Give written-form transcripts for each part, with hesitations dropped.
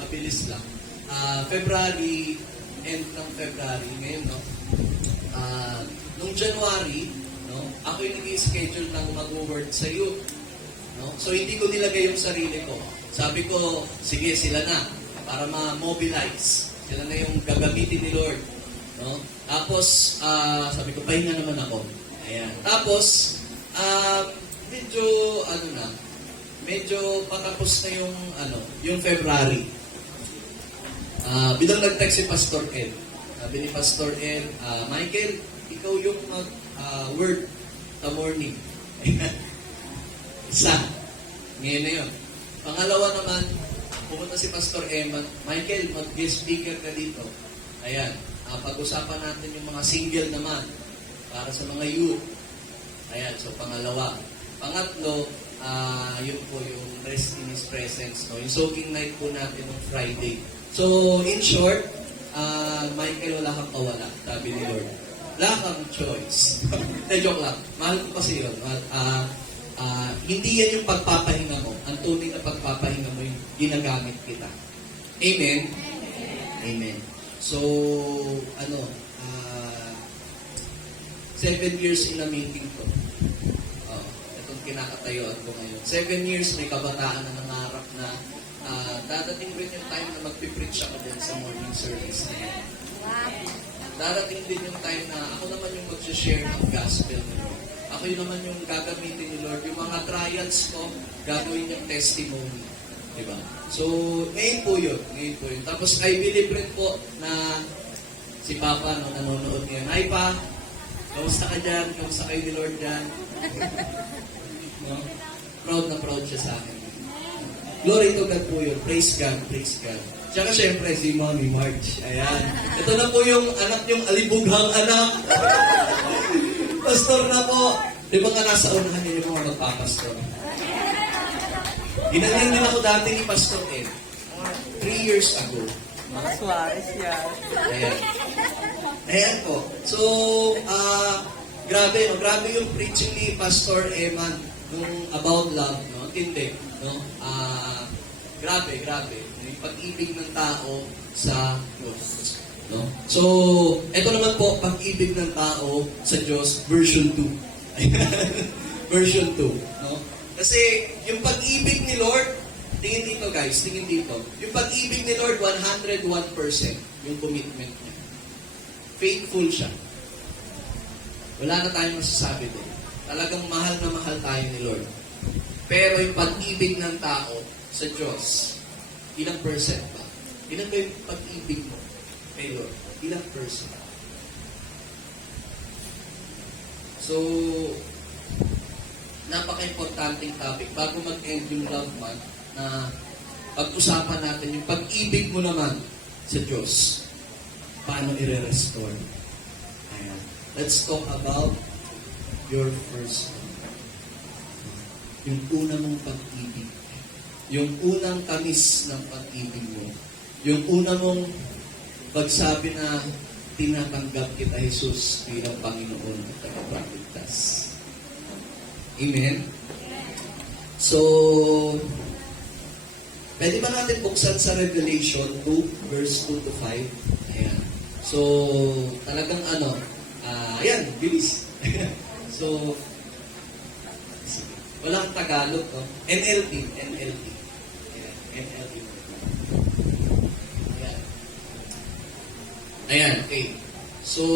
mabilis lang. February, end ng February, ngayon, no? Nung January, no, ako yung nag-schedule ng mag-work sa youth. No? So, hindi ko nilagay yung sarili ko. Sabi ko, sige, sila na, para ma-mobilize. Sila na yung gagamitin ni Lord. No? Tapos, sabi ko, pahinga naman ako. Ayan. Tapos, medyo patapos na yung February. Bilang nag-text si Pastor Ed. Sabi ni Pastor Ed, Michael, ikaw yung word the morning. Isa. Ngayon na yun. Pangalawa naman, pumunta si Pastor Eman, Michael, mag-guest speaker ka dito. Ayan. Pag-usapan natin yung mga single naman para sa mga youth. Ayan. So, pangalawa. Pangatlo, yun po yung rest in His presence. No? Yung soaking night po natin ng Friday. So, in short, Michael, wala kang kawala, sabi ni Lord. Wala kang choice. Joke lang. Mahal ko kasi yun. Hindi yan yung pagpapahinga mo. Ang tunay na pagpapahinga mo yung ginagamit kita. Amen? Amen. So, 7 years in a meeting ko. Itong kinakatayuan ko ngayon. 7 years, may kabataan na nangarap na dadating rin yung time na magpipreach ako din sa morning service na yan. Darating din yung time na ako naman yung mag-share ng gospel ni Lord. Ako yun naman yung gagamitin ni Lord. Yung mga trials ko, gagawin yung testimony. Diba? So, ngayon po yun. Tapos, I believe rin po na si Papa, no, nanonood ngayon. Hi, Pa! Kamusta ka dyan? Kamusta kayo ni Lord dyan? No? Proud na proud siya sa akin. Glory to God po yun. Praise God, praise God. Tsaka syempre, si Mommy March. Ayan. Ito na po yung anak yung alibughang anak. Pastor na po. Di ba nga nasa unahan niyo yung mga magpapastor? Ginanyan din ako dati ni Pastor Ed. 3 years ago. Mas wise yan. Ayan. Ayan po. So, grabe yung preaching ni Pastor Eman nung about love, no? Tindi, no? Grabe. Yung pag-ibig ng tao sa Diyos. No? So, ito naman po, pag-ibig ng tao sa Diyos, version 2. Version 2. No? Kasi, yung pag-ibig ni Lord, tingin dito guys, tingin dito. Yung pag-ibig ni Lord, 101% yung commitment niya. Faithful siya. Wala na tayong masasabi doon. Talagang mahal na mahal tayo ni Lord. Pero yung pag-ibig ng tao sa Diyos, ilang percent ba? Ilan ba yung pag-ibig mo kay Lord? Ilang percent? So, napaka-importanting topic. Bago mag-end yung love month, na pag-usapan natin yung pag-ibig mo naman sa Diyos. Paano i-restore? Ayan. Let's talk about your first love. Yung una mong pag-ibig. Yung unang tamis ng pag-ibig mo. Yung una mong pagsabi na tinatanggap kita, Jesus, bilang Panginoon at Tagapagligtas. Amen? So, pwede ba natin buksan sa Revelation 2, verse 2 to 5? Ayan. So, talagang ayan, bilis. So, walang Tagalog, no? NLT. Ayan, NLT. Ayan, okay. So,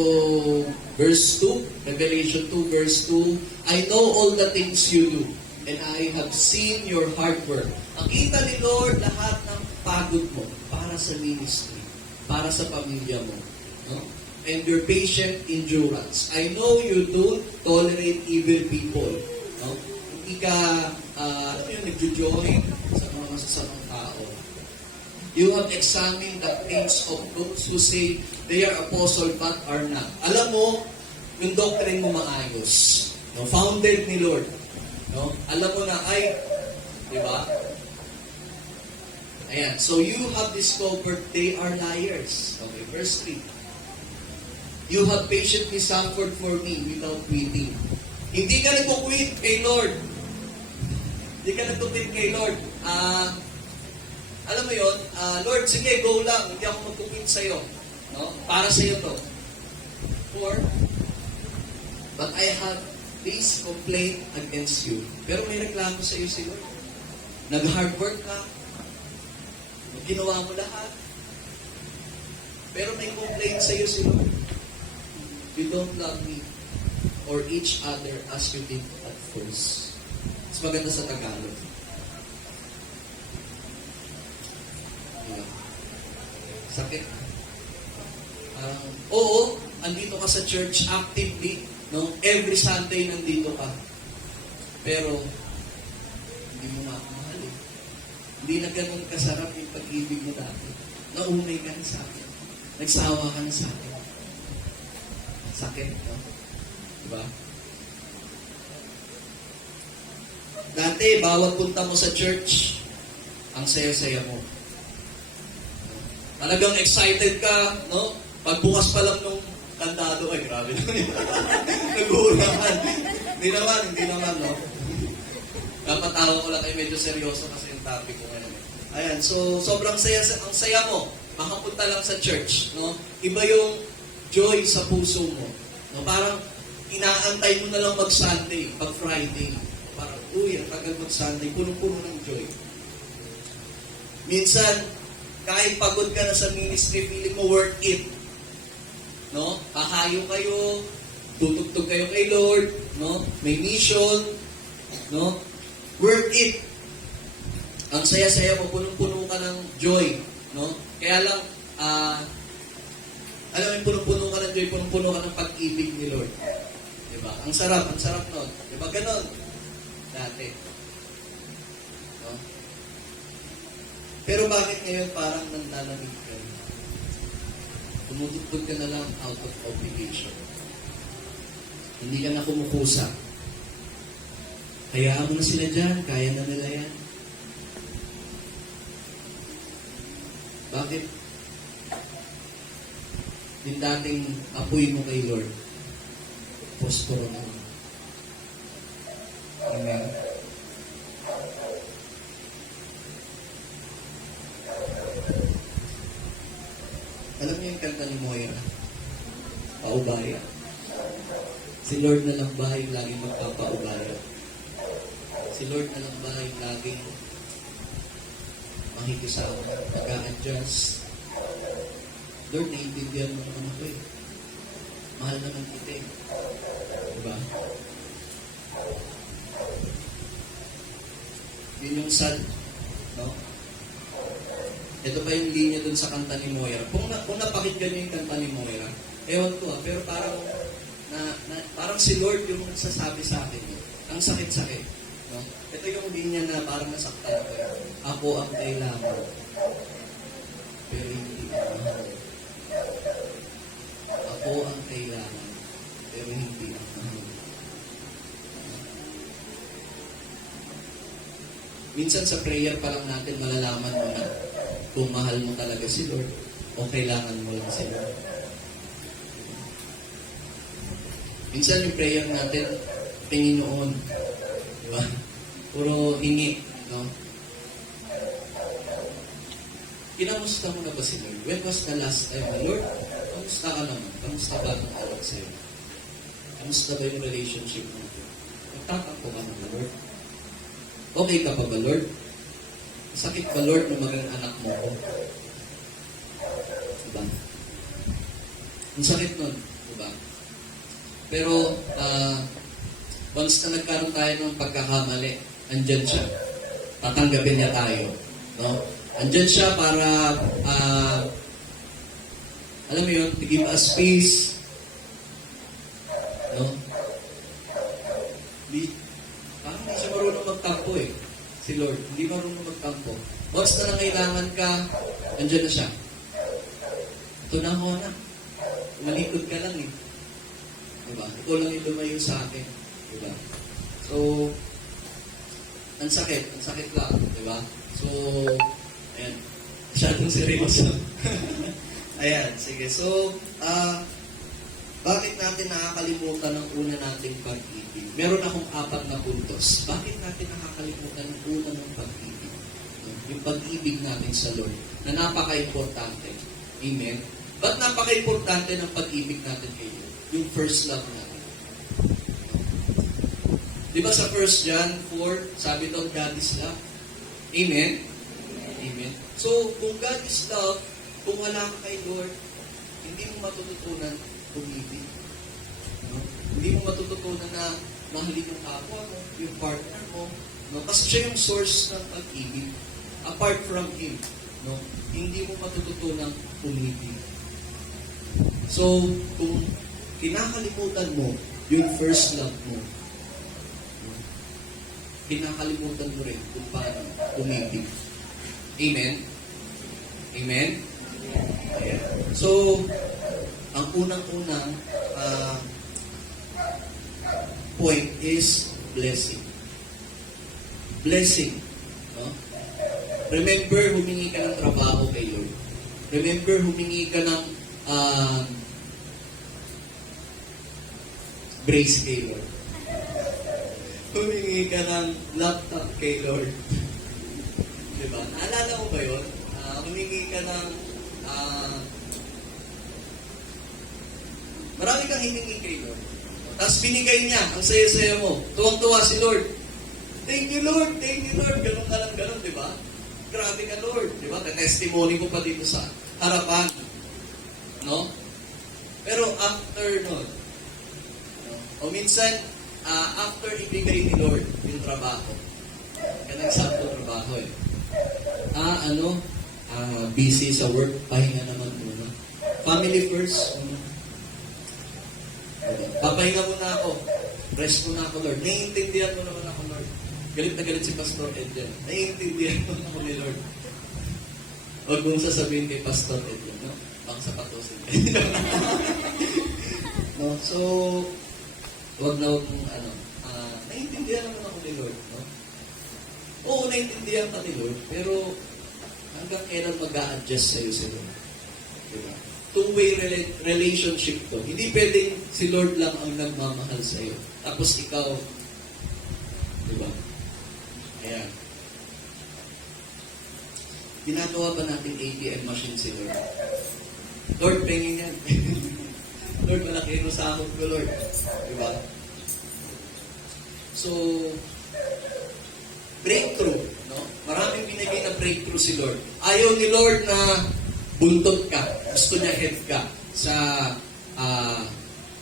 verse 2, Revelation 2, verse 2, I know all the things you do, and I have seen your hard work. Nakita ni Lord lahat ng pagod mo para sa ministry, para sa pamilya mo. No? And your patient endurance. I know you don't tolerate evil people. No? Hindi ka, nagjo-join sa mga masasamang tao. You have examined the things of those who say they are apostle but are not. Alam mo, yung doctrine mo maayos. No? Founded ni Lord. No? Alam mo na, di ba? Ayan. So you have discovered they are liars. Okay, verse 3. You have patiently suffered for me without quitting. Hindi ka nag-quit kay Lord. Hindi ka nag-quit kay Lord. alam mo yun, Lord, sige, go lang. Hindi ako magkukwit sa'yo. No? Para sa'yo to. Or, but I have this complaint against you. Pero may reklamo sa'yo si Lord. Nag-hard work ka. Ginawa mo lahat. Pero may complaint sa'yo si Lord. You don't love me or each other as you did at first. Mas maganda sa Tagalog. Yeah. Sakit. Oo, andito ka sa church actively. No? Every Sunday nandito ka. Pero, hindi mo nga ako mahal eh. Hindi na ganun kasarap yung pag-ibig mo dati. Naumay ka na sa akin. Nagsawa ka na sa akin. Sakit, no? Diba? Dati, bawat punta mo sa church, ang saya-saya mo. Talagang excited ka, no? Pagbukas pa lang nung kandado, ay grabe naman yun. Nag-uulakan. Hindi naman, no? Napatawa ko lang kayo, medyo seryoso kasi yung topic ko ngayon. Ayan, so sobrang saya, ang saya mo, makapunta lang sa church, no? Iba yung joy sa puso mo. No? Parang inaantay mo na lang mag-Sunday, pag-Friday. Parang, uy, ang tagal mag-Sunday, punong-puno ng joy. Minsan, kahit pagod ka na sa ministry, feeling mo worth it. No? Kakayo kayo, tutugtog kayo kay Lord, no? May mission, no? Worth it. Ang saya-saya mo, punong-puno ka ng joy, no? Kaya lang, alam mo, punong-puno ka ng joy, punong-puno ka ng pag-ibig ni Lord. Diba? Ang sarap nun. Diba? Ganon. Dati. No? Pero bakit ngayon parang nanlalamig ka? Tumutugtog ka na lang out of obligation. Hindi ka na kumukusa. Hayaan mo na sila dyan, kaya na nila yan. Bakit? Yung dating apoy mo kay Lord, posporo mo. Amen. Alam niyo yung kanta ni Moira? Paubaya. Si Lord na lang ba yung laging magpapaubaya? Si Lord na lang ba yung laging makikisama, mag-a-adjust? Lord, naiintindihan mo naman ako eh. Mahal naman kita eh. Diba? Yun yung sad, no? Ito pa yung linya dun sa kanta ni Moira. Kung napakinggan niyo yung kanta ni Moira, ewan ko pero parang si Lord yung nagsasabi sa akin. Ang sakit-sakit. No? Ito yung linya na parang nasaktan ko. Ako ang kailangan. Pero hindi ako mahal. Ako ang kailangan. Pero hindi ako mahal. Minsan sa prayer pa lang natin malalaman mo na kung mahal mo talaga si Lord o kailangan mo lang si Lord. Minsan yung prayer natin, Panginoon. Diba? Puro hingi, no? Kinamusta mo na ba si Lord? When was the last time, Lord? Kamusta ka naman? Kamusta ba ang tawag sa'yo? Kamusta ba yung relationship mo? Nagtatakbo ka na ba, Lord? Okay ka pa ba, Lord? Sakit ba, Lord, na maging anak mo ko? Diba? Ang sakit nun, diba? Pero, once na nagkaroon tayo ng pagkakamali, andyan siya. Tatanggapin niya tayo. No? Andyan siya para, alam mo yun, to give us peace. No? Parang hindi siya marunong magtampo eh. Si Lord, hindi marunong magtampo. Once na nangailangan ka, andyan na siya. Ito na ako na. Malikod ka lang eh. Diba? Ikaw lang yung lumayo sa akin. Diba? So, ang sakit lang. Diba? So, ayan. Masyadong seryoso. Ayan, sige. So, bakit natin nakakalimutan ng una nating pag-ibig? Meron akong 4 na puntos. Bakit natin nakakalimutan ng una ng pag-ibig? yung pag-ibig natin sa Lord, na napaka-importante. Amen? Ba't napaka-importante ng pag-ibig natin kay Lord? Yung first love natin. Di ba sa 1 John 4, sabi doon, God is love. Amen? Amen. So, kung God is love, kung wala ka kay Lord, hindi mo matututunan umibig. No? Hindi mo matututunan na mahalin yung kapwa mo, yung partner mo. No? Kasi siya yung source ng pag-ibig. Apart from Him, no? Hindi mo matututunan umibig. So, kung kinakalimutan mo yung first love mo, no? Kinakalimutan mo rin kung paano umibig. Amen? Amen? Ayan. So, ang unang-unang point is blessing. Blessing. No? Remember, humingi ka ng trabaho kay Lord. Remember, humingi ka ng grace kay Lord. Humingi ka ng laptop kay Lord. Diba? Naalala mo ba yun? Humingi ka ng marami kang hiningi kay Lord. Tapos binigay niya, ang saya-saya mo. Tuwang-tuwa si Lord. Thank you, Lord. Thank you, Lord. Ganun ka lang, ganun, di ba? Grabe ka, Lord. Di ba? Testimony ko pa dito sa harapan. No? Pero after nun, no? O minsan, after ibigay ni Lord yung trabaho, yan ang sakto trabaho eh. Busy sa work, pahinga naman muna. Family first. Papahinga muna ako. Rest muna ako, Lord. Naiintindihan mo naman ako, Lord. Galit na galit si Pastor Edlen. Naiintindihan mo ako ni Lord. Huwag mong sasabihin kay Pastor Edlen, no? Baka sa patusin. No? So, huwag mong, naiintindihan naman ako ni Lord, no? Oo, naiintindihan ka ni Lord, pero hanggang kailan mag-a-adjust sa'yo si Lord? Diba? Two-way relationship to. Hindi pwedeng si Lord lang ang nagmamahal sa'yo. Tapos ikaw, diba? Ayan. Ginagawa ba natin ATM machine si Lord? Lord, pengin yan. Lord, malaki yung sahod ko, Lord. Diba? So, breakthrough, no? Maraming binigay na breakthrough si Lord. Ayaw ni Lord na buntot ka. Gusto niya head ka sa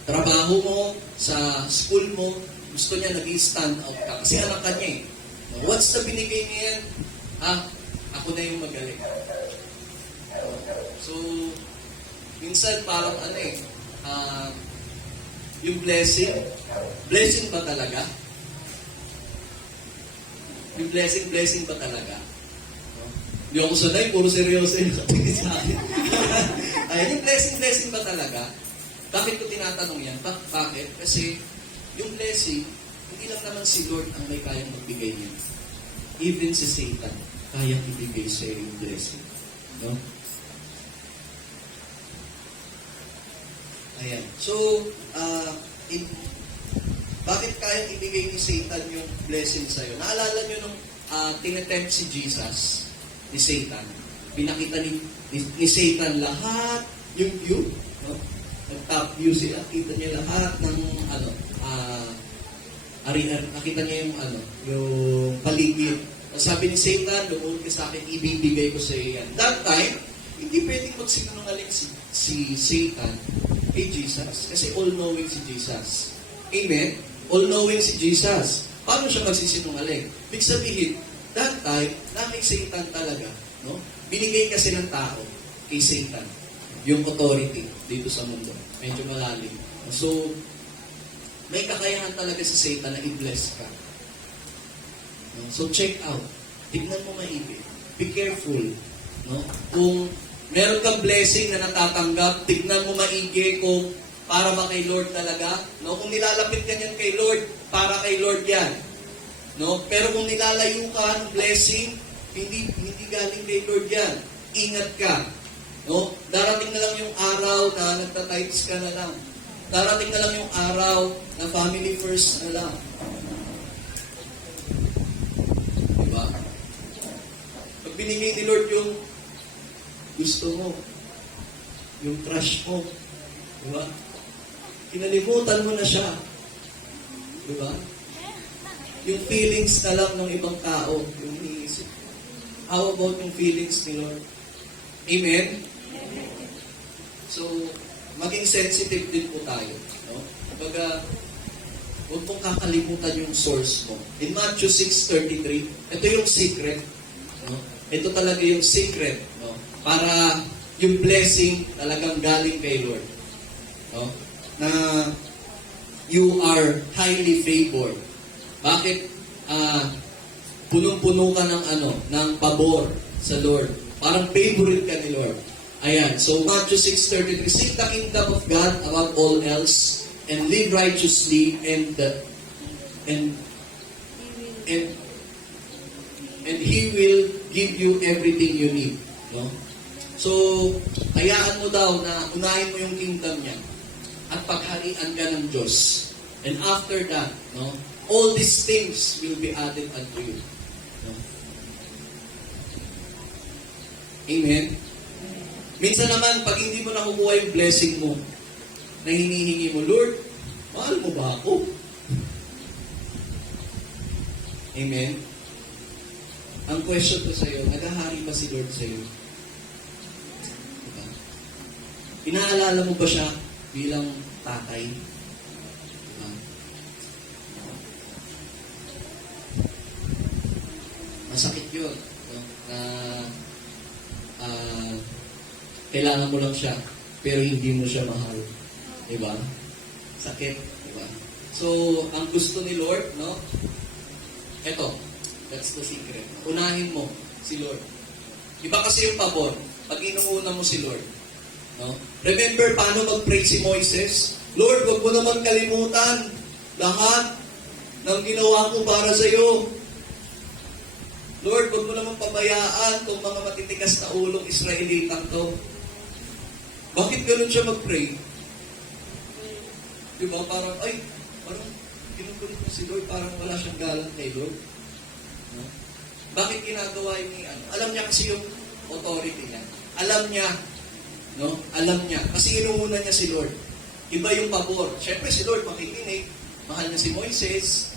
trabaho mo, sa school mo. Gusto niya nag-stand out ka. Kasi anak ka niya eh. What's the binigay niya yan? Ako na yung magaling. So, minsan parang yung blessing ba talaga? Yung blessing ba talaga? Hindi ako sanay, puro seryoso yung katingin sa akin. Ay, yung blessing ba talaga? Bakit ko tinatanong yan? Bakit? Kasi yung blessing, hindi lang naman si Lord ang may kayang magbigay niya. Even si Satan, kayang ibigay sa'yo yung blessing. No? Ayan. So, bakit kayang ibigay ni Satan yung blessing sa'yo? Naalala nyo nung tinetempt si Jesus, ni Satan. Pinakita ni Satan lahat yung view. No? Nag-top view siya. Nakita niya lahat ng nakita niya yung paligid. Sabi ni Satan, lumuhod ka sa akin, ibibigay ko sa iyo yan. That time, hindi pwedeng magsinungaling si Satan kay Jesus. Kasi all-knowing si Jesus. Amen? All-knowing si Jesus. Paano siya magsisinungaling? Ibig sabihin, that time, na may Satan talaga. No? Binigay kasi ng tao kay Satan yung authority dito sa mundo. Medyo malalim. So, may kakayahan talaga si Satan na i-bless ka. So, check out. Tignan mo maigi. Be careful. No? Kung meron kang blessing na natatanggap, tignan mo maigi kung para ba kay Lord talaga. No? Kung nilalapit ka niyan kay Lord, para kay Lord yan. No? Pero kung nilalayo ka ng blessing, hindi galing kay Lord yan. Ingat ka. No? Darating na lang yung araw na nagtatites ka na lang. Darating na lang yung araw na family first na lang. Diba? Pag binigay ni Lord yung gusto mo, yung crush mo. Diba? Kinalimutan mo na siya. Diba? Yung feelings na lang ng ibang tao, yung iniisip. How about yung feelings ni Lord? Amen? So, maging sensitive din po tayo. No? Kumbaga, huwag mong kakalimutan yung source mo. In Matthew 6:33, ito yung secret. No? Ito talaga yung secret. No? Para yung blessing talagang galing kay Lord. No? Na you are highly favored. Bakit punong-puno ka ng pabor sa Lord? Parang favorite ka ni Lord. Ayan. So Matthew 6:33, seek the kingdom of God above all else and live righteously and He will give you everything you need. No? So, hayaan mo daw na unahin mo yung kingdom niya at pagharian ka ng Diyos. And after that, no, all these things will be added unto you. No? Amen? Minsan naman, pag hindi mo nakukuha yung blessing mo, na hinihingi mo, Lord, mahal mo ba ako? Amen? Ang question ko sa iyo, naghahari ba si Lord sa iyo? Diba? Inaalala mo ba siya bilang tatay? Diba? Masakit yun. No? Na kailangan mo lang siya, pero hindi mo siya mahal. Diba? Sakit. Diba? So, ang gusto ni Lord, no? Eto, that's the secret. Unahin mo si Lord. Iba kasi yung pabor. Pag inuuna mo si Lord. No? Remember paano mag-pray si Moises? Lord, wag mo naman kalimutan lahat ng ginawa ko para sa iyo. Lord, wag mo naman pabayaan itong mga matitikas na ulong Israelitang to. Bakit ganun siya mag-pray? Diba? Parang kinukulit mo si Lord, parang wala siyang galang kay Lord. No? Bakit ginagawa ni Alam niya kasi yung authority niya. Alam niya. No? Alam niya. Kasi inuuna niya si Lord. Iba yung pabor. Siyempre si Lord makikinig. Mahal niya si Moises.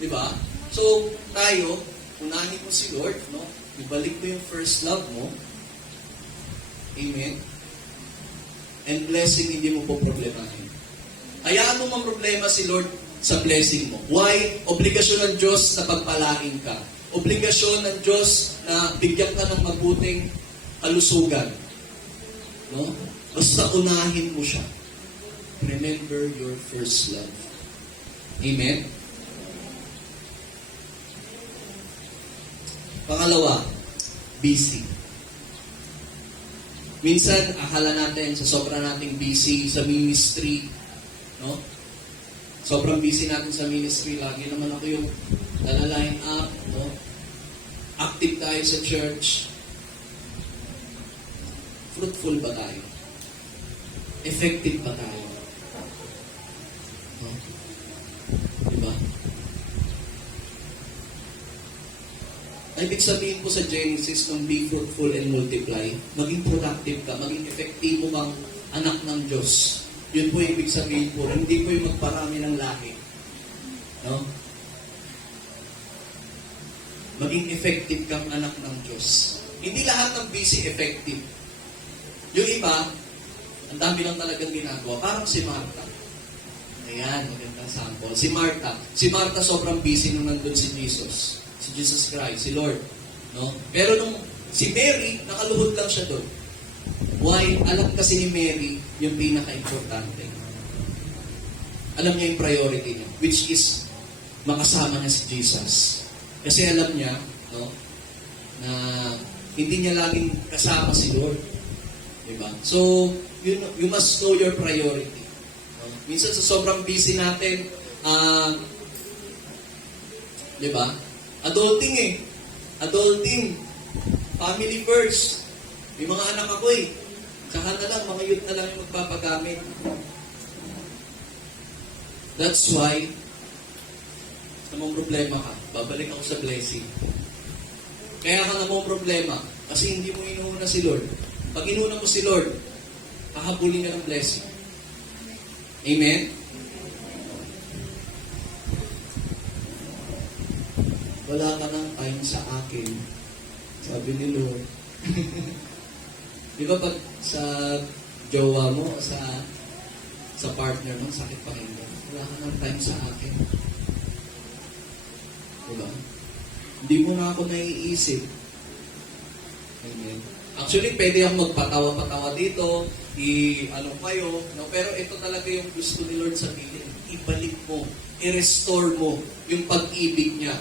Diba? So, tayo, unahin mo si Lord. No? Ibalik mo yung first love mo. Amen? And blessing, hindi mo po problemahin. Hayaan mo mang problema si Lord sa blessing mo. Why? Obligasyon ng Diyos na pagpalain ka. Obligasyon ng Diyos na bigyan ka ng mabuting kalusugan. No? Basta unahin mo siya. Remember your first love. Amen? Pangalawa, busy. Minsan, akala natin sa sobrang nating busy sa ministry, no? Sobrang busy natin sa ministry. Lagi naman ako yung line up, no? Active tayo sa church. Fruitful ba tayo? Effective ba tayo? No? Diba? Ibig sabihin po sa Genesis ng be fruitful and multiply, maging productive ka, maging efektibo kang anak ng Diyos. Yun po ibig sabihin po. Hindi po yung magparami ng lahi. No? Maging effective kang anak ng Diyos. Hindi lahat ng busy effective. Yung iba, ang dami lang talagang ginagawa. Parang si Martha. Ayan, magandang sample. Si Martha sobrang busy nung nandun si Jesus. Si Jesus Christ, si Lord. No? Pero nung si Mary, nakaluhod lang siya doon. Why? Alam kasi ni Mary yung pinaka-importante. Alam niya yung priority niya, which is makasama niya si Jesus. Kasi alam niya, no, na hindi niya laging kasama si Lord. Diba? So, you must know your priority. No? Minsan sa sobrang busy natin, diba? Adulting. Family first. May mga anak ako Saka na lang, mga youth na lang yung magpapagamit. That's why, namang problema ka, babalik ako sa blessing. Kaya ka na problema kasi hindi mo inuuna si Lord. Pag inuuna mo si Lord, hahabulin ka ng blessing. Amen? Wala ka ng time sa akin. Sabi ni Lord. Di ba pag sa jowa mo, sa partner mo, sakit pakinggan. Wala ka ng time sa akin. Diba? Hindi mo na ako naiisip. Amen. Actually, pwede akong magpatawa-patawa dito, ano kayo, no? Pero ito talaga yung gusto ni Lord sabihin. Ibalik mo, i-restore mo yung pag-ibig niya.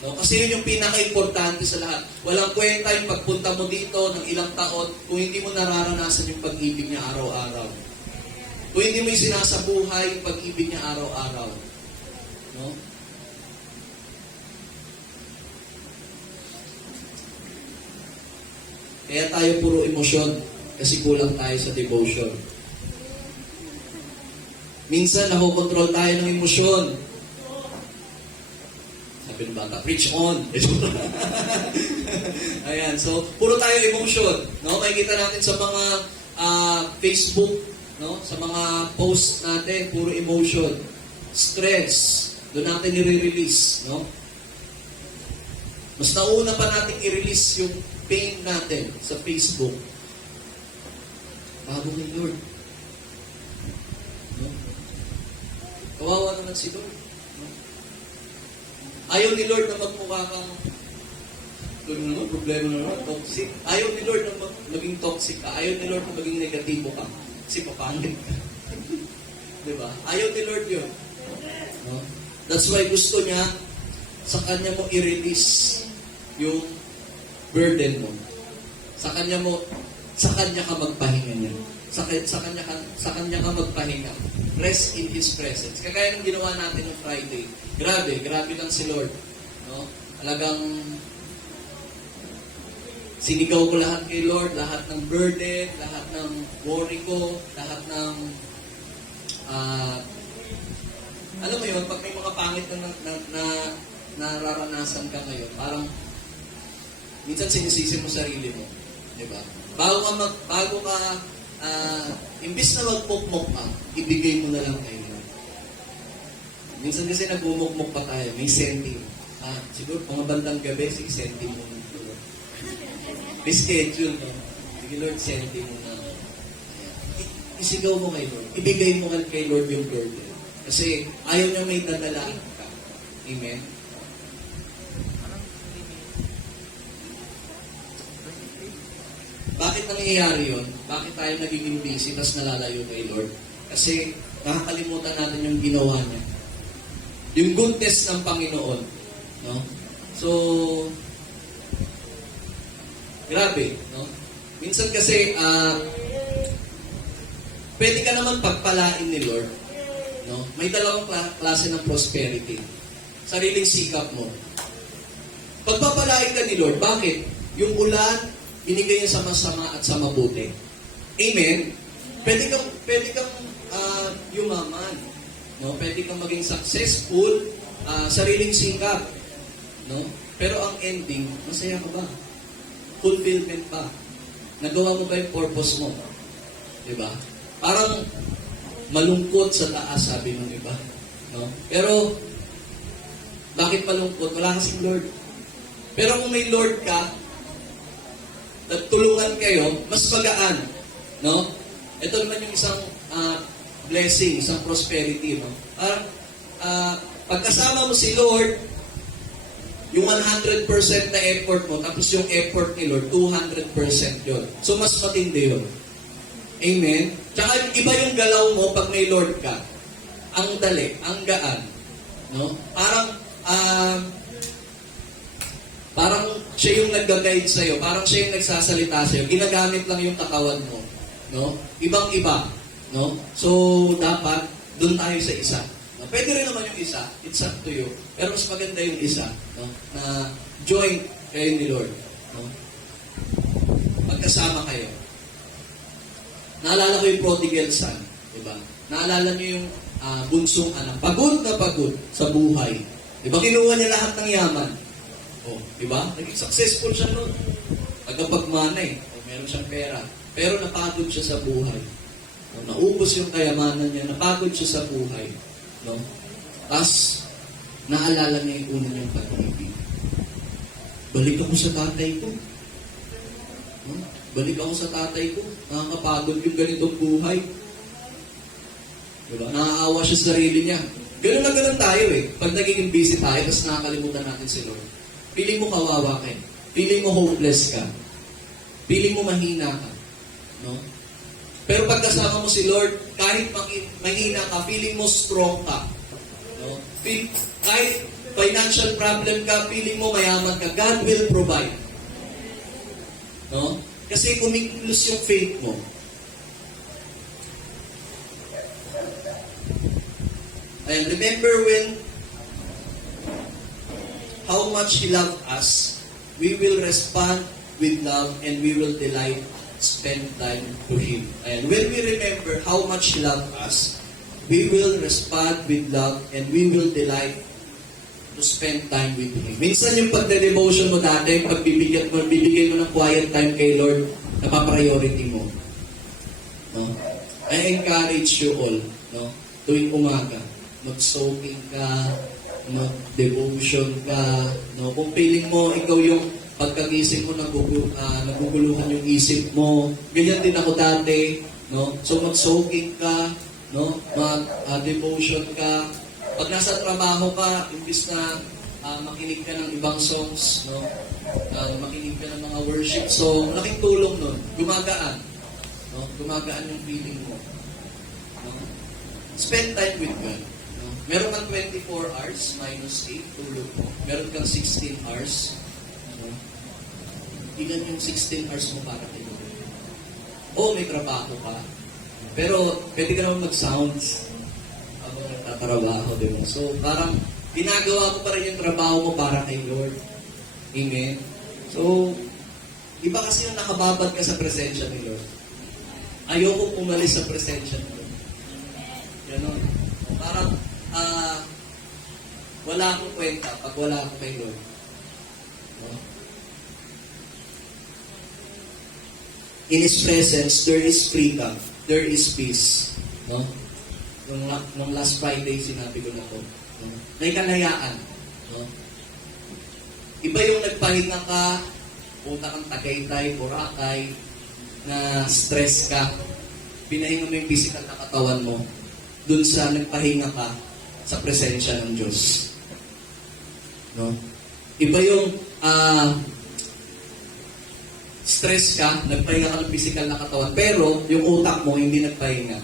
No? Kasi yun yung pinaka-importante sa lahat. Walang kwenta yung pagpunta mo dito ng ilang taon kung hindi mo nararanasan yung pag-ibig niya araw-araw. Kung hindi mo yung sinasabuhay yung pag-ibig niya araw-araw. No? Kaya tayo puro emosyon kasi kulang tayo sa devotion. Minsan, nakokontrol tayo ng emosyon. Sabi ng bata, preach on. Ayan, so, puro tayo emotion. No? Makikita natin sa mga Facebook, no? Sa mga posts natin, puro emotion. Stress. Doon natin i-release. No? Mas nauna pa natin i-release yung pain natin sa Facebook bago ni Lord. No? Kawawa naman si Lord. No? Ayaw ni Lord na magmukha kang problema na naman, toxic. Ayaw ni Lord na maging toxic ka. Ayaw ni Lord na maging negatibo ka. Kasi papangit ka. Diba? Ayaw ni Lord yun. No? That's why gusto niya sa Kanya mo i-release yung burden mo. Sa Kanya ka magpahinga niya. Sa Kanya ka magpahinga. Rest in His presence. Kagaya ng ginawa natin ng Friday. Grabe lang si Lord. No? Talagang sinigaw ko lahat kay Lord, lahat ng burden, lahat ng worry ko, lahat ng alam mo yun, pag may mga pangit na nararanasan ka ngayon, parang minsan sinisisi mo sarili mo. Diba? Bago ka imbis na magmukmok ka, ibigay mo na lang kay Lord. Minsan kasi nagmumukmok pa tayo, may senti. Siguro, mga bandang gabi, sige, senti mo. May schedule, no? Sige, Lord, senti mo na. Isigaw mo kay Lord. Ibigay mo kay Lord yung burden. Kasi ayaw niya may dadalahan ka. Amen? Bakit nangyayari yun? Bakit tayo nagiging busy tapos nalalayo kay Lord? Kasi nakakalimutan natin yung ginawa niya. Yung goodness ng Panginoon. No? So, grabe. No? Minsan kasi, pwede ka naman pagpalain ni Lord. No? May dalawang klase ng prosperity. Sariling sikap mo. Pagpapalain ka ni Lord, bakit? Yung ulan, binigay niya sa masama at sa mabuti. Amen? Pwede kang yumaman. No? Pwede kang maging successful, sariling sikap. No? Pero ang ending, masaya ka ba? Fulfillment pa. Nagawa mo ba yung purpose mo? Diba? Parang malungkot sa taas, sabi ng iba. No? Pero, bakit malungkot? Wala kasing Lord. Pero kung may Lord ka, nagtulungan kayo, mas magaan. No? Ito naman yung isang blessing, isang prosperity. No? Pagkasama mo si Lord, yung 100% na effort mo, tapos yung effort ni Lord, 200% yun. So, mas matindi yun. Amen? Tsaka iba yung galaw mo pag may Lord ka. Ang dali, ang gaan. No? Parang siya yung nag-guide sa'yo, parang siya yung nagsasalita sa'yo, ginagamit lang yung katawan mo. No? Ibang-iba. No? So, dapat, doon tayo sa isa. No? Pwede rin naman yung isa, it's up to you. Pero mas maganda yung isa, no? Na join kayo ni Lord. No? Magkasama kayo. Naalala ko yung prodigal son. Diba? Naalala niyo yung bunsong anak. Pagod na pagod sa buhay. Diba? Kinuha niya lahat ng yaman. O, di ba? Naging successful siya noon. Tagapagmana eh. O, meron siyang pera. Pero napagod siya sa buhay. O, naubos yung kayamanan niya. Napagod siya sa buhay. No? Tapos, naalala niya yung una niyang pag-ibig. Balik ako sa tatay ko. No? Balik ako sa tatay ko. Nakakapagod yung ganitong buhay. Diba? Naaawa siya sa sarili niya. Ganun na ganun tayo eh. Pag nagiging busy tayo, tapos nakakalimutan natin si Lord. Feeling mo kawawa ka eh. Feeling mo hopeless ka. Feeling mo mahina ka. No? Pero pag kasama mo si Lord, kahit mahina ka, feeling mo strong ka. No? Kahit financial problem ka, feeling mo mayaman ka, God will provide. No? Kasi kumikilos yung faith mo. And remember when how much He loved us, we will respond with love and we will delight, spend time to Him. And when we remember how much He loved us, we will respond with love and we will delight to spend time with Him. Minsan yung pagde-devotion mo dati, pagbibigyan mo ng quiet time kay Lord, napapriority mo. No? I encourage you all, no? Tuwing umaga, mag-soaking ka, mag-devotion ka, no? Kung feeling mo, ikaw yung pagkagising mo, naguguluhan yung isip mo. Ganyan din ako dati, no? So mag-soaking ka, no? Mag-devotion ka. Pag nasa trabaho ka, imbis na makinig ka ng ibang songs, no? Makinig ka ng mga worship song, malaking tulong nun. Gumagaan. No? Gumagaan yung feeling mo. No? Spend time with God. No? Meron kang 24 hours minus 8 tulog mo. Meron kang 16 hours. No? Ilan yung 16 hours mo para kay Lord? Oo, may trabaho ka. Pero pwede ka naman mag-sounds habang nagtatrabaho, di ba? So parang ginagawa mo pa rin yung trabaho mo para kay Lord. Amen? So, iba kasi yung nakababad ka sa presensya ni Lord. Ayoko umalis sa presensya ni Lord. Ganon. Parang, wala akong kwenta pag wala ako kay Lord. No? In His presence, there is freedom. There is peace. No? Nung last Friday, sinabi ko na to. No? May kalayaan. No? Iba yung nagpahinga ka, punta kang Tagaytay, Boracay, na stress ka. Pinahinga mo yung physical na katawan mo. Dun sa nagpahinga ka sa presensya ng Diyos. No? Iba yung stress ka, nagpahinga ka ng physical na katawan, pero yung utak mo hindi nagpahinga.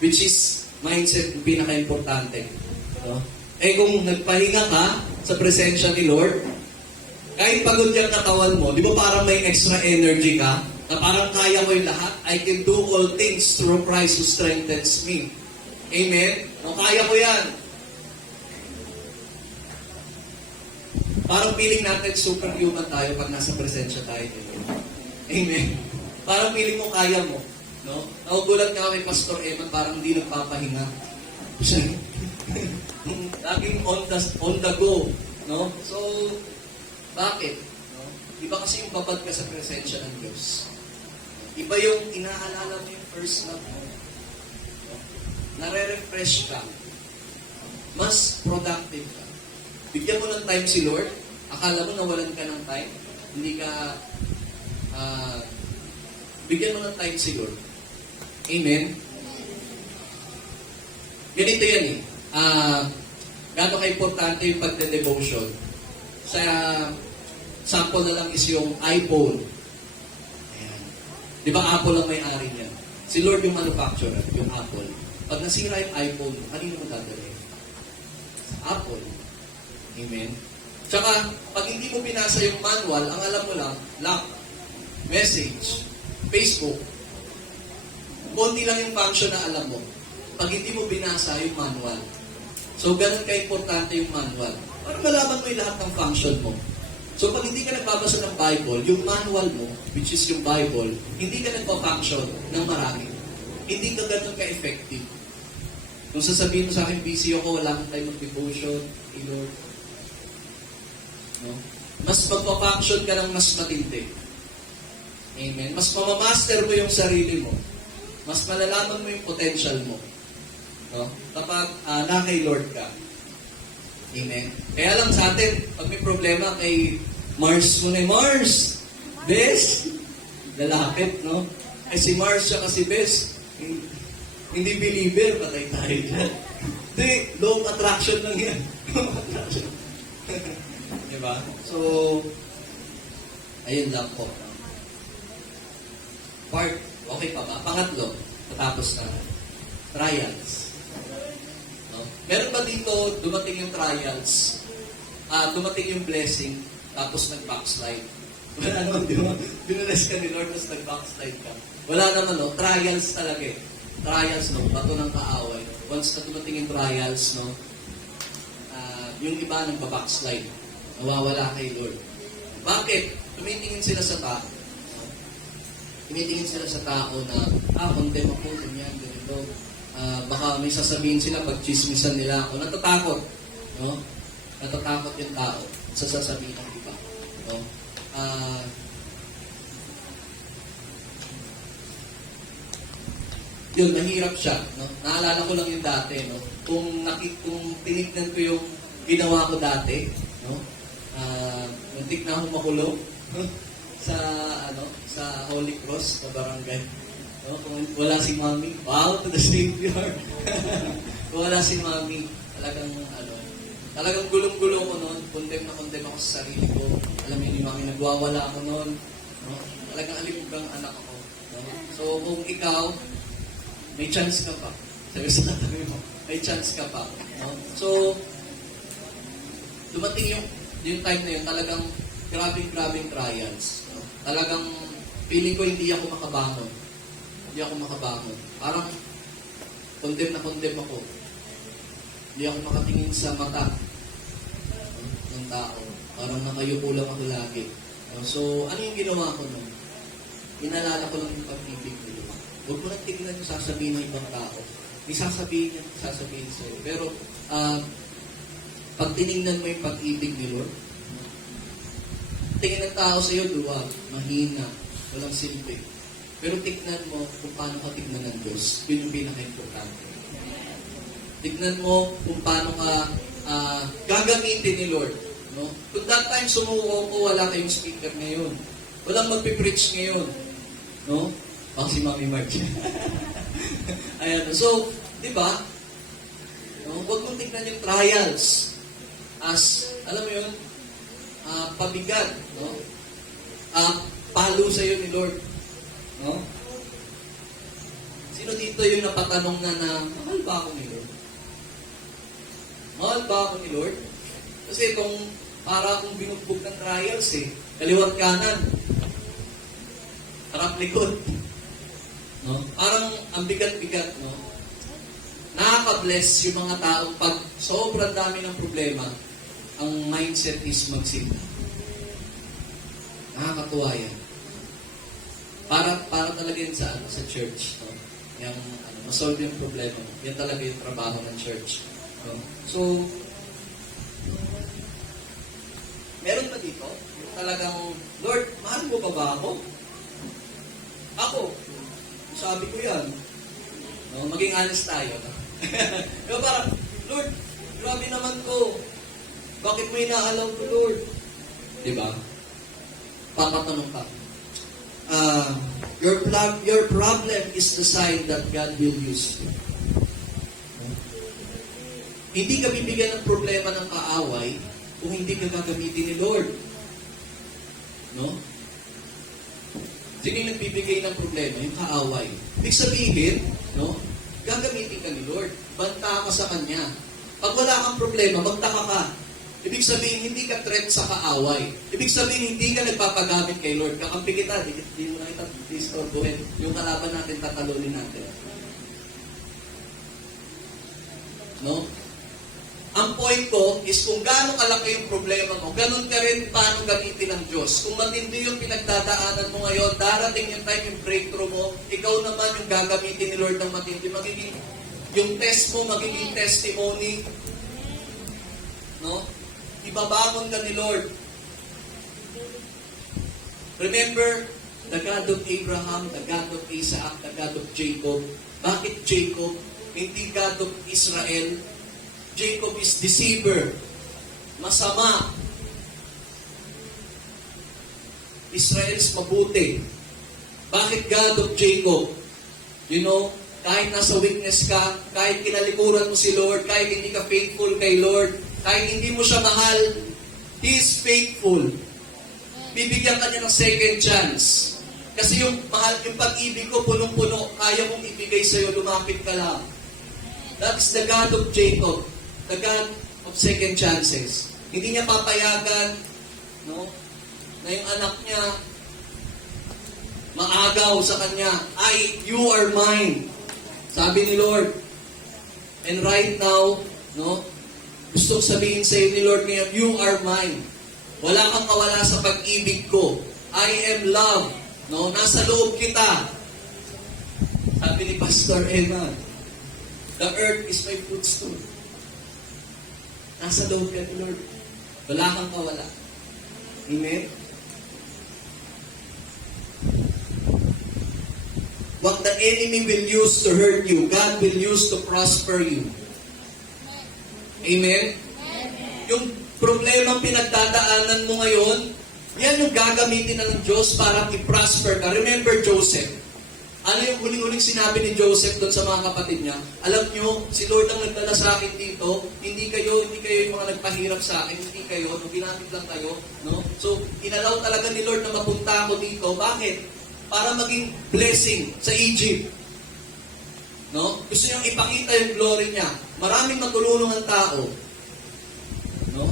Which is mindset yung pinaka-importante. No? Eh kung nagpahinga ka sa presensya ni Lord, kahit pagod yung katawan mo, di ba parang may extra energy ka, na parang kaya mo yung lahat? I can do all things through Christ who strengthens me. Amen? No, kaya ko yan. Parang feeling natin superhuman tayo pag nasa presensya tayo. Amen? Parang feeling mo kaya mo. No? Nagugulat nga kay Pastor Eman, parang hindi nagpapahinga. Laging on the go. No? So, bakit? No? Iba kasi yung babad ka sa presensya ng Diyos. Iba yung inaalala mo yung first love mo. No? Nare-refresh ka. Mas productive ka. Bigyan mo ng time si Lord. Akala mo nawalan ka ng time. Hindi ka bigyan mo ng time si Lord. Amen? Ganito yan eh. Gano'n ka-importante yung pagde-devotion. Sa sample na lang is yung iPhone. Ayan. Di ba Apple ang may-ari niya? Si Lord yung manufacturer, yung Apple. Pag nasira yung iPhone, kanino mo dadalhin? Apple. Amen? Tsaka, pag hindi mo binasa yung manual, ang alam mo lang, lock, message, Facebook. Konti lang yung function na alam mo. Pag hindi mo binasa yung manual. So, ganun ka-importante yung manual. Para malaman mo yung lahat ng function mo. So, pag hindi ka nagbabasa ng Bible, yung manual mo, which is yung Bible, hindi ka nagpa-function ng marami. Hindi ka ganun ka-effective. Kung sasabihin mo sa akin, busy ako, wala akong time mag-devotion, Lord. No? Mas magpa-function ka ng mas matindi. Amen. Mas mamamaster mo yung sarili mo. Mas malalaman mo yung potential mo. No? Kapag na kay Lord ka. Amen. Kaya lang sa atin, pag may problema kay Mars muna, Mars! Bes! Lalapit, no? Eh si Mars siya kasi Bes. Hindi believer, patay tayo dyan. Hindi, law of attraction lang yan. Law of attraction. Diba? So, ayun lang po. Part, okay pa ba? Pangatlo, tatapos na. Trials. No? Meron ba dito, dumating yung trials, dumating yung blessing, tapos nag-backslide? Wala naman, di ba? Binulas ka ni Lord, tapos nag-backslide ka. Wala naman, no? Trials talaga eh. Trials, no? Bato ng kaaway. Once na dumating yung trials, no? Yung iba nang backslide. Nawawala kay Lord. Bakit? Tumitingin sila sa tao. Tumitingin sila sa tao na, condemn ako, ganyan, ganito. Baka may sasabihin sila pag chismisan nila ako. Natatakot. No? Natatakot yung tao sa sasabihin ng iba. No? Yun, mahirap siya. No? Naalala ko lang yung dati. No? Kung tinignan ko yung ginawa ko dati, no? Muntik na akong makulong sa Holy Cross, sa barangay. No? Kung wala si Mami, wow, to the Savior. Kung wala si Mami, talagang gulong-gulong ko noon, condemn ako sa sarili ko. Alam niyo, yung mga nagwawala ako noon. No? Talagang alimugang anak ako. No? So, kung ikaw, may chance ka pa. Sabi sa tabi mo, may chance ka pa. No? So, dumating yung time na yun, talagang grabing trials. No? Talagang, feeling ko hindi ako makabangon. Parang, condemn ako. Hindi ako makatingin sa mata ng tao. Parang nakayuko lang ako lagi. So, ano yung ginawa ko nun? Inalala ko lang yung pag-ibig nila. Huwag mo nang tignan yung sasabihin ng ibang tao. May sasabihin sa'yo. Pero, pag tinignan mo yung pag-ibig ni Lord, tingin ng tao sa'yo, duwag, mahina, walang silbi. Pero tignan mo kung paano ka tignan ng Diyos. Yun yung pinaka-importante. Tignan mo kung paano ka gagamitin ni Lord. No? Kung that time sumuko ko, wala kayong speaker ngayon. Walang magpipreach ngayon. No? Baka si Mami March. Ayan. So, di ba? No? Huwag mong tignan yung trials as, alam mo yun, pabigat. No? Palo sa'yo ni Lord. No? Sino dito yung napatanong na mahal ba ako ni Lord? Mahal ba ako ni Lord? Kasi kung para akong binugbog ng trials kaliwat kanan, harap likod. No? Parang ang bigat-bigat, no? Nakaka-bless yung mga taong pag sobrang dami ng problema, ang mindset is magsimba. Nakakatuwa yan. Para talaga yun sa church. No? Yung masolve yung problema. Yan talaga yung trabaho ng church. No? So, meron ba dito? Yung talagang, Lord, mahal mo ba ako? Ako. Sabi ko yan. No? Maging honest tayo. No? Diba parang, Lord, grabe naman ko. Bakit mo inaalaw ko, Lord? Diba? Papatanong ka. Your problem is the sign that God will use you. Hindi ka bibigyan ng problema ng kaaway kung hindi ka gagamitin ni Lord. No? Sino yung nagbibigay ng problema? Yung kaaway. Ibig sabihin, no? Gagamitin ka ni Lord. Banta ka sa Kanya. Pag wala kang problema, magtaka ka. Ibig sabihin, hindi ka threat sa kaaway. Ibig sabihin, hindi ka nagpapagamit kay Lord. Kakampi kita, di mo na kita disturbuhin. Yung kalaban natin, tatalunin natin. No? Ang point ko is kung gaano kalaki yung problema mo, ganun ka rin paano gamitin ng Diyos. Kung matindi yung pinagdadaanan mo ngayon, darating yung time yung breakthrough mo, ikaw naman yung gagamitin ni Lord ng matindi. Magiging, yung test mo, magiging testimony. No? Ibabangon ka ni Lord. Remember, the God of Abraham, the God of Isaac, the God of Jacob. Bakit Jacob? Hindi God of Israel. Jacob is deceiver. Masama. Israel is mabuti. Bakit God of Jacob? You know, kahit nasa weakness ka, kahit kinalikuran mo si Lord, kahit hindi ka faithful kay Lord, kahit hindi mo siya mahal, He is faithful. Bibigyan ka niya ng second chance. Kasi yung mahal, yung pag-ibig ko, punong-puno, kaya kong ibigay sa'yo, lumapit ka lang. That is the God of Jacob, the God of second chances. Hindi niya papayagan, no, na yung anak niya maagaw sa kanya. You are mine. Sabi ni Lord. And right now, no, gusto kong sabihin sa iyo ni Lord ngayon, you are mine. Wala kang kawala sa pag-ibig ko. I am love. No, nasa loob kita. Sabi ni Pastor Emma, the earth is my footstool. Nasa loob ka, Lord. Wala kang kawala. Amen? What the enemy will use to hurt you, God will use to prosper you. Amen? Yung problema pinagdadaanan mo ngayon, yan yung gagamitin ng Diyos para i-prosper ka. Remember Joseph. Ano yung huling-huling sinabi ni Joseph doon sa mga kapatid niya? Alam nyo, si Lord ang nagdala sa akin dito, hindi kayo yung mga nagpahirap sa akin, hindi kayo, nung ginamit lang kayo. No? So, inalaw talaga ni Lord na mapunta ako dito. Bakit? Para maging blessing sa Egypt. No? Gusto niyang ipakita yung glory niya. Maraming matulungan ng tao. No?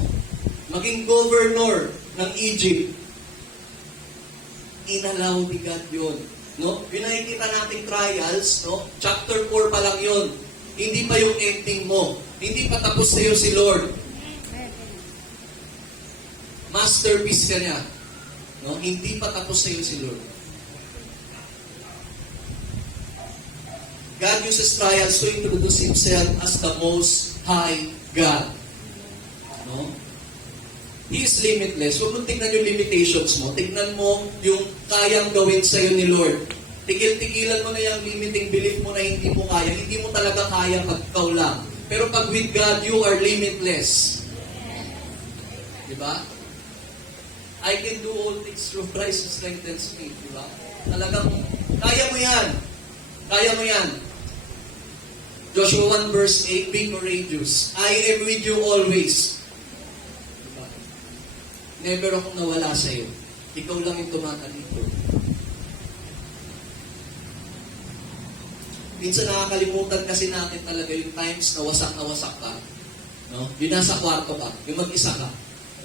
Maging governor ng Egypt. Inalaw ni God yun. No? Yung nakikita nating trials, no? Chapter 4 pa lang yun. Hindi pa yung ending mo. Hindi pa tapos sa'yo si Lord. Masterpiece ka niya. No? Hindi pa tapos sa'yo si Lord. God uses trials to introduce Himself as the Most High God. No? He is limitless. Huwag mong tignan yung limitations mo. Tignan mo yung kayang gawin sa'yo ni Lord. Tigil-tigilan mo na yung limiting belief mo na hindi mo kaya. Hindi mo talaga kaya pag ikaw lang. Pero pag with God, you are limitless. Diba? I can do all things through Christ who strengthens me. Diba? Talagang, kaya mo yan. Kaya mo yan. Joshua 1 verse 8, be courageous. I am with you always. Diba? Never akong nawala sa iyo. Ikaw lang yung tumatalito. Minsan nakakalimutan kasi natin talaga yung times na wasak ka. No? Yung nasa kwarto ka, yung mag-isa ka.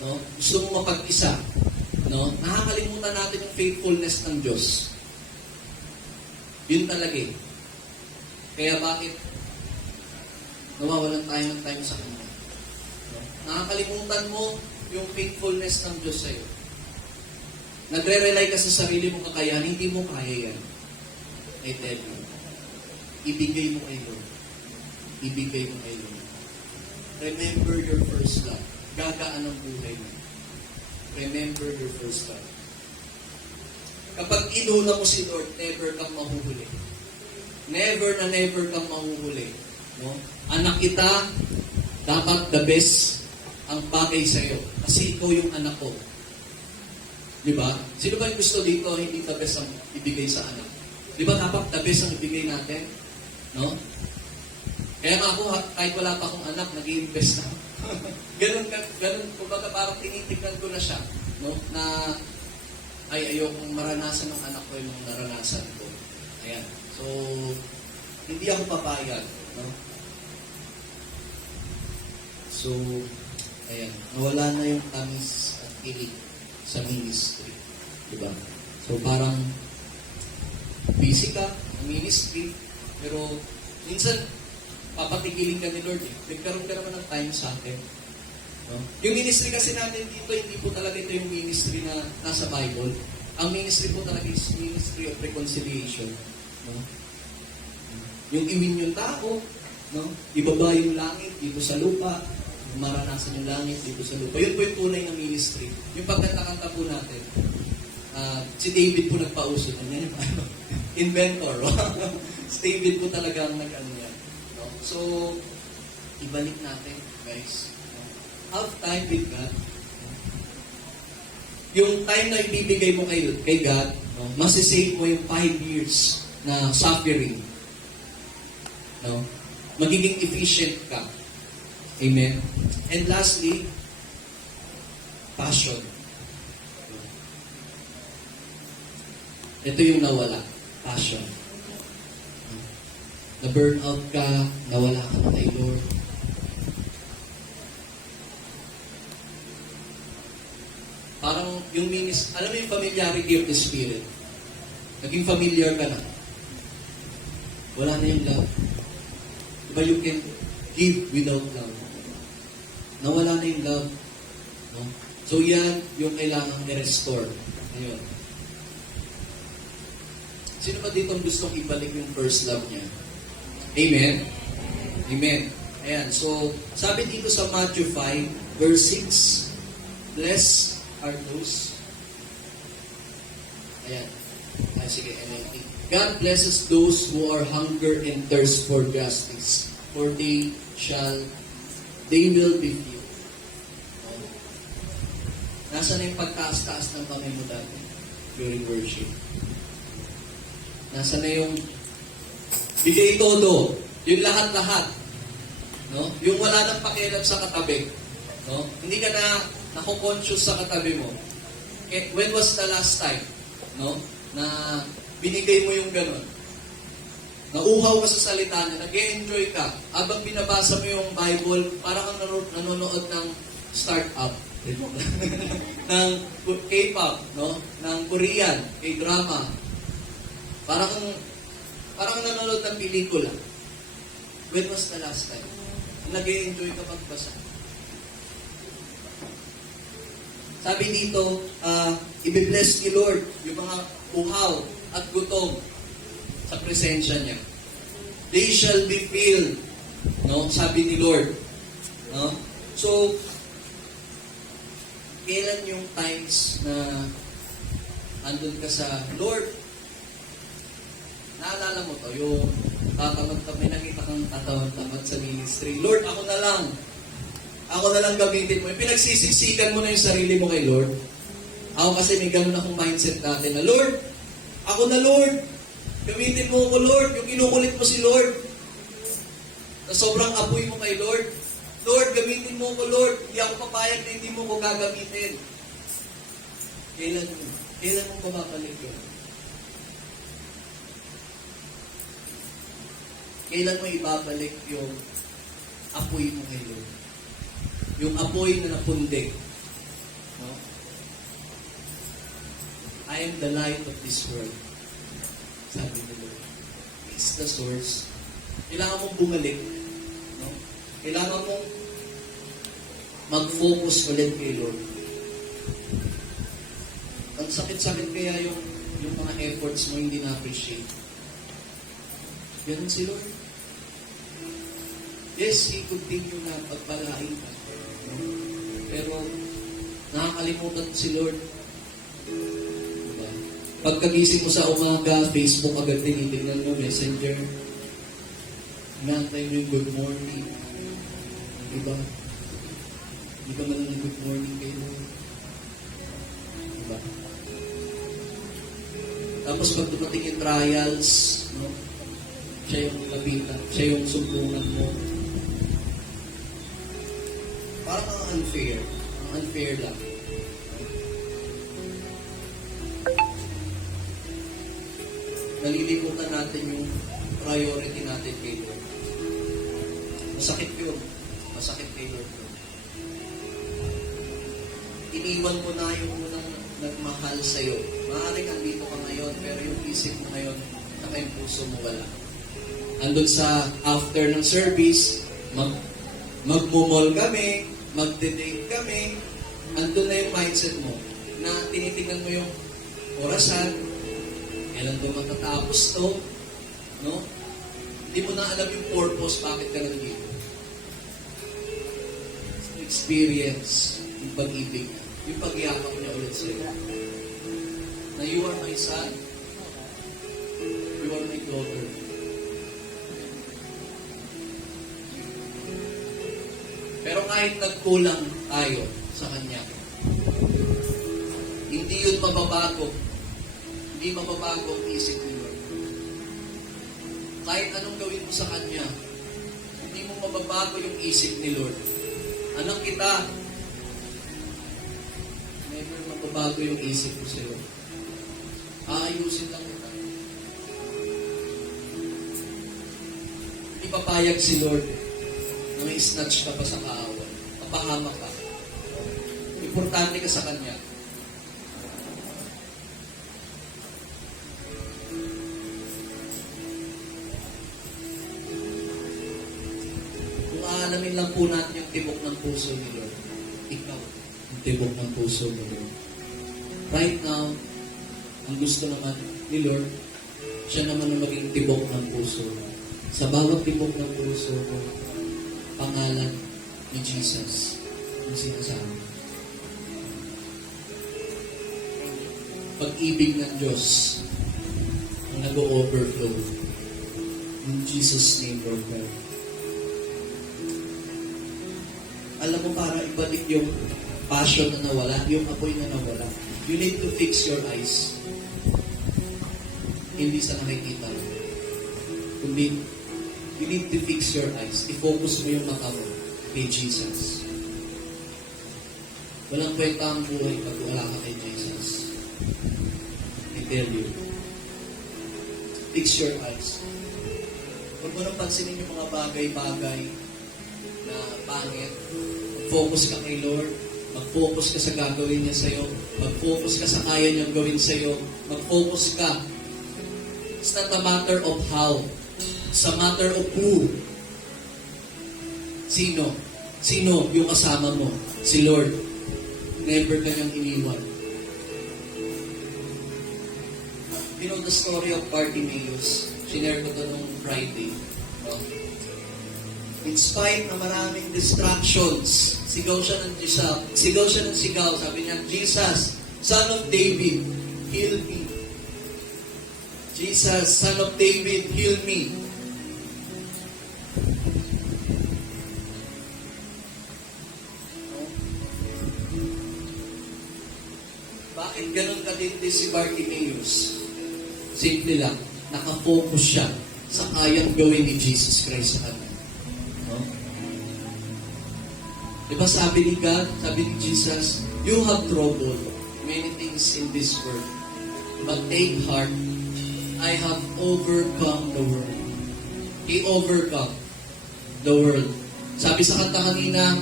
No? Gusto mo mapag-isa. No? Nakakalimutan natin yung faithfulness ng Diyos. Yun talaga eh. Kaya bakit nawawalan tayo ng time sa Kanya? No? Nakakalimutan mo yung faithfulness ng Diyos sa'yo. Nagre-rely ka sa sarili mong kakayahan, hindi mo kaya yan. I tell you. Ibigay mo kay Lord. Ibigay mo kay Lord. Remember your first love. Gagaan ang buhay mo. Remember your first love. Kapag inuna mo si Lord, never kang mahuhuli. Never na never kang mahuhuli. No? Anak kita, dapat the best ang bagay sa'yo. Kasi ikaw yung anak ko. Di ba? Sino ba yung gusto dito, hindi the best ang ibigay sa anak? Di ba dapat the best ang ibigay natin? No? Kaya nga ako, kahit wala pa akong anak, nag-i-invest na. ganun, kumbaga parang tinitignan ko na siya. No? Na, ayokong maranasan ng anak ko yung naranasan ko. Ayan. So, hindi ako papayag. No? So, ayan. Nawala na yung tamis at kilig sa ministry. Diba? So, parang busy ka sa ministry, pero minsan, papatigilin ka ni Lord eh. Nagkaroon ka naman ng time sa akin. No? Yung ministry kasi natin dito, hindi po talaga ito yung ministry na nasa Bible. Ang ministry po talaga is ministry of reconciliation. No? Yung iwin yung tao, no? Ibaba yung langit dito sa lupa, maranasan yung langit dito sa lupa. Yun po yung tunay na ministry. Yung pagkanta-kanta po natin. Si David po nagpauso na yan. Inventor. Si David po talaga ang nag-ano yan. No? So, ibalik natin, guys. No? Have time with God. Yung time na ibibigay mo kay God, no? Masisave mo yung 5 years na suffering. No? Magiging efficient ka. Amen? And lastly, passion. Ito yung nawala. Passion. Na-burn out ka, nawala ka na kay Lord. Parang yung alam mo yung familiarity of the Spirit. Naging familiar ka na. Wala na yung love. Diba you can give without love? Nawala na yung love. No? So yan yung kailangan i-restore. Ayun. Sino ba dito gustong ibalik yung first love niya? Amen? Amen. Ayan. So, sabi dito sa Matthew 5, verse 6, blessed are those. Ayan. Ay, sige, NLT. God blesses those who are hunger and thirst for justice, for they will be filled. Nasaan na yung pagtaas-taas ng kamay mo dati during worship? Nasaan na yung bigay todo, yung lahat-lahat, no? Yung wala nang pakialam sa katabi, no? Hindi ka na nako-conscious sa katabi mo. When was the last time, no? Na binigay mo yung ganun? Nauhaw ka sa salita niya, nag-enjoy ka. Habang binabasa mo yung Bible, parang kang nanonood ng startup. ng K-pop, no? Ng Korean, K-drama. Parang nanonood ng pelikula. When was the last time? Nag-enjoy ka magbasa. Sabi dito, i-bless ni Lord yung mga uhaw at gutom sa presensya niya. They shall be filled. No? Sabi ni Lord. No? So, kailan yung times na andun ka sa Lord? Naalala mo to, yung tatamad kami, nakita kang tatamad sa ministry. Lord, ako na lang. Ako na lang gamitin mo. Yung pinagsisiksikan mo na yung sarili mo kay Lord. Ako kasi may ganun akong mindset dati na, Lord, ako na Lord. Gamitin mo ako Lord. Yung inukulit mo si Lord. Na sobrang apoy mo kay Lord. Lord, gamitin mo ako Lord. Hindi ako papayag na hindi mo ko gagamitin. Kailan mo pababalik yun? Kailan mo ibabalik yung apoy mo kay Lord? Yung apoy na napundig. No? I am the light of this world. Sabi ni Lord. It's the source. Kailangan mong bumalik. No? Kailangan mong mag-focus ulit kay Lord. Ang sakit-sakit kaya yung mga efforts mo hindi na-appreciate. Ganun si Lord. Yes, He continue na pagpalain ka. Pero, nakakalimutan si Lord. Diba? Pagkagising mo sa umaga, Facebook agad tinitingnan mo, Messenger. Inaantay mo yung good morning. Diba? Hindi ka man ng good morning kay Lord. Diba? Tapos pag dumating yung trials, no? Siya yung lapitan, siya yung sumbungan mo. Parang ang unfair. Ang unfair lang. Nalilimutan natin yung priority natin kay Lord. Masakit yun. Masakit kay Lord yun. Iniwan mo na yung unang nagmahal sa'yo. Maaaring andito ka ngayon, pero yung isip mo ngayon, saka yung puso mo wala. Andun sa after ng service, magmumol kami, magde-date kami, andun na yung mindset mo na tinitingnan mo yung orasan, kailan ba matatapos to, no? Hindi mo na alam yung purpose, bakit ka nandito. Experience yung pag-ibig niya, yung pag-iakap niya ulit sa'yo. na you are my son, you are my daughter. Pero kahit nagkulang tayo sa Kanya, hindi yun mababago. Hindi mababago ang isip ni Lord. Kahit anong gawin mo sa Kanya, hindi mo mababago yung isip ni Lord. Anak kita, never mababago yung isip ko sa'yo. Aayusin lang kita. Hindi papayag si Lord na may snatch ka pa sa kaaway. Papahamak ka. Importante ka sa Kanya. Kung aalamin lang po natin yung tibok ng puso ni Lord, ikaw, yung tibok ng puso ni Lord. Right now, ang gusto naman ni Lord, siya naman ang maging tibok ng puso. Sa bawat tibok ng puso mo, pangalan ni Jesus ang sinasabi. Pag-ibig ng Diyos ang nag-overflow. In Jesus' name, Lord God. Alam mo, para ibalik yung passion na nawala, yung apoy na nawala, you need to fix your eyes. Hindi sa nakikita mo. Kundi, you need to fix your eyes. I-focus mo yung mata mo kay Jesus. Walang kwenta ang buhay pag wala ka kay Jesus. I tell you. Fix your eyes. Huwag mo nang pansinin yung mga bagay-bagay na pangit. Mag-focus ka kay Lord. Mag-focus ka sa gagawin niya sa'yo. Mag-focus ka sa kaya niyang gawin sa'yo. Mag-focus ka. It's not a matter of how. It's a matter of who. Sino? Sino yung kasama mo? Si Lord. Never kanyang iniwan. You know the story of Bartimaeus? Sinare ko ito nung Friday. No? In spite na maraming distractions, sigaw siya ng sigaw. Sabi niya, Jesus, Son of David, heal me. Jesus, Son of David, heal me. Bakit ganun katindi si Bartimaeus? Simple lang, nakafocus siya sa kayang gawin ni Jesus Christ sa kanya. No? Diba sabi ni God, sabi ni Jesus, you have trouble many things in this world, but take heart, I have overcome the world. He overcome the world. Sabi sa kanta kanina,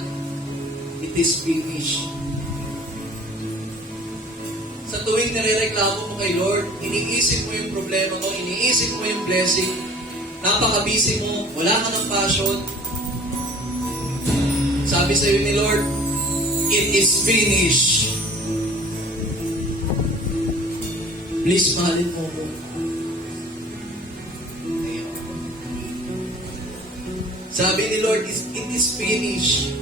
it is finished. Sa tuwing nirereklamo mo kay Lord, iniisip mo yung problema mo, iniisip mo yung blessing, napaka-busy mo, wala ka ng passion. Sabi sa iyo ni Lord, it is finished. Please, mahalin mo ko. Sabi ni Lord, it is finished.